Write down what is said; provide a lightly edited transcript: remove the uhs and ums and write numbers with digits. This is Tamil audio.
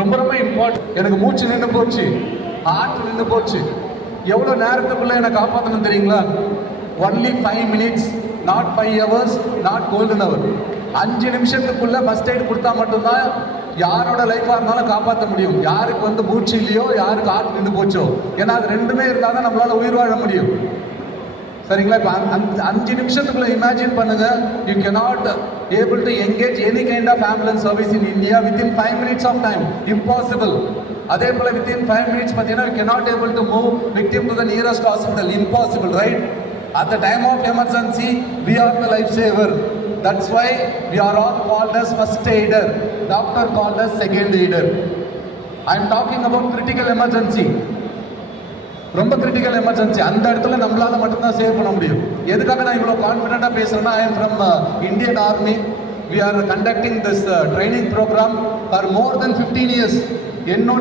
ரொம்ப ரொம்ப இம்பார்ட்டன்ட். எனக்கு மூச்சு நின்று போச்சு, ஹார்ட் நின்று போச்சு. எவ்வளோ நேரத்துக்குள்ள என்னை காப்பாற்றணும் தெரியுங்களா? Only 5 minutes, not 5 hours, not golden hour. 5 நிமிஷத்துக்குள்ள ஃபர்ஸ்ட் எய்ட் கொடுத்தா மட்டும்தான் யாரோட லைஃபாக இருந்தாலும் காப்பாற்ற முடியும். யாருக்கு வந்து மூச்சு இல்லையோ, யாருக்கு ஹார்ட் நின்று போச்சோ. ஏன்னா அது ரெண்டுமே இருந்தால் தான் நம்மளால உயிர் வாழ முடியும். சரிங்களா? இப்போ 5 நிமிஷத்துக்குள்ள இமேஜின் பண்ணுங்க. You cannot able to engage any kind of ambulance service in India within 5 minutes of time. Impossible. அதே போல within 5 minutes பார்த்தீங்கன்னா you cannot able to move victim to the nearest hospital. Impossible, right? At the time of emergency, we are the lifesaver. That's why we are all called as first aider. Doctor called as second aider. I am talking about critical emergency. ரொம்ப கிரிட்டிக்கல் எமர்ஜென்சி. அந்த இடத்துல நம்மளால மட்டும்தான் சேவ் பண்ண முடியும். எதுக்காக நான் இவ்வளோ கான்ஃபிடென்ட்டாக பேசுகிறேன்னா, I am from Indian Army. We are conducting this training programme for more than 15 years. என்னோட